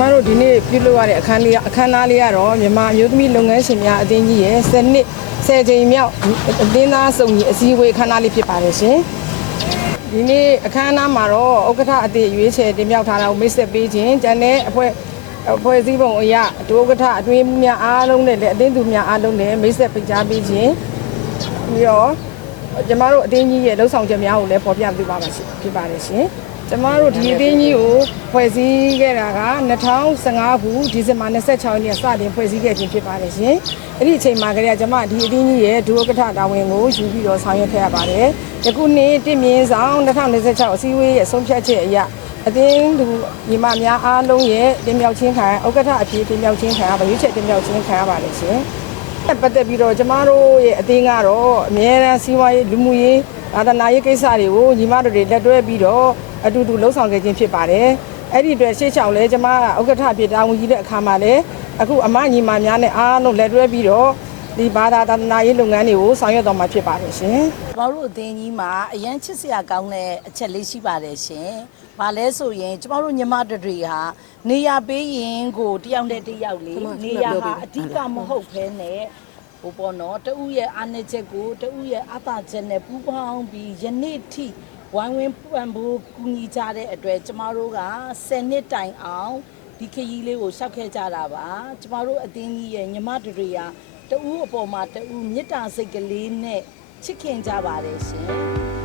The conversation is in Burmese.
မတို့ဒီနေ့ပြုလုပ်ရတဲ့အခမ်းအနားလေးကတော့မြန်မာမျိုးသမီးလုပ်ငန်းရှင်များအသင်းကြီးရဲ့10ကြိမ်မြောက်အသင်းသားစုံကြီးအစည်းအဝေးအခမ်းအနားလေးဖြစ်ပါတယ်ရှင်ဒီနေ့အခမ်းအနားမှာတော့ဥက္ကဋ္ဌအသည့်ရွေးချယ်တင်မြှောက်ထားတာကိုမိတ်ဆက်ပေးခြင်းကျန်တဲ့အဖွဲ့အစည်းပုံအရာဒုဥက္ကဋ္ဌအတွင်းများအားလုံးနဲ့လည်းအသင်းသူများအားလုံးနဲ့မိတ်ဆက်ပေးကြပေးခြင်းပြီးတော့ကျမတို့အသင်းကြီးရဲ့လှုပ်ဆောင်ချက်များကိုလည်းပေါ်ပြပေးပါပါရှင်ဖြစ်ပါတယ်ရှင်ကျမတို့ဒီအသင်းကြီးကိုဖွဲ့စည်းခဲ့တာက2015ခုဒီဇင်ဘာ26ရက်နေ့စတင်ဖွဲ့စည်းခဲ့ခြင်းဖြစ်ပါတယ်ရှင်။အဲ့ဒီအချိန်မှာကလေးကကျမဒီအသင်းကြီးရဲ့ဒုဥက္ကဋ္ဌတာဝန်ကိုယူပြီးတော့ဆောင်ရွက်ခဲ့ရပါတယ်။ယခုနေ့တင့်မြင့်ဆောင်2026အစည်းအဝေးရဲ့ဆုံးဖြတ်ချက်အရအသင်းသူညီမများအားလုံးရဲ့တင်မြှောက်ခြင်းခံဥက္ကဋ္ဌအဖြစ်တင်မြှောက်ခြင်းခံရပါရွေးချယ်တင်မြှောက်ခြင်းခံရပါတယ်ရှင်။ပတ်သက်ပြီးတော့ကျမတို့ရဲ့အသင်းကတော့အမြဲတမ်းစီးပွားရေးလူမှုရေးသာသနာရေးကိစ္စတွေကိုညီမတို့တွေလက်တွဲပြီးတော့အတူတူလှုပ်ဆောင်ခဲ့ခြင်းဖြစ်ပါတယ်။အဲ့ဒီအတွက်ရှေ့ချောင်းလဲကျမဥက္ကဋ္ဌဖြစ်တာဝန်ကြီးတဲ့အခါမှာလဲအခုအမညီမများနဲ့အားလုံးလက်တွဲပြီးတော့ဒီဘာသာသာသနာရေးလုပ်ငန်းတွေကိုဆောင်ရွက်တော်မှာဖြစ်ပါတယ်ရှင်။ကျမတို့အသင်းကြီးမှာအရန်ချစ်စရာကောင်းတဲ့အချက်လေးရှိပါတယ်ရှင်။ဘာလဲဆိုရင်ကျမတို့ညီမတွေဟာနေရပေးရင်ကိုတယောက်နဲ့တယောက်လေးနေရဟာအဓိကမဟုတ်ဘဲနဲ့ဟိုပေါ့နော်တဦးရဲ့အားနည်းချက်ကိုတဦးရဲ့အားသာချက်နဲ့ပူးပေါင်းပြီးယနေ့ထိဝိုင်းဝန်းပံ့ပိုးကူညီကြတဲ့အတွက်ကျမတို့က10နှစ်တိုင်အောင်ဒီခရီးလေးကိုရှောက်ခဲ့ကြတာပါကျမတို့အသင်းကြီးရဲ့ညီမတွေကတဦးအပေါ်မှာတဦးမေတ္တာစိတ်ကလေးနဲ့ချစ်ခင်ကြပါတယ်ရှင်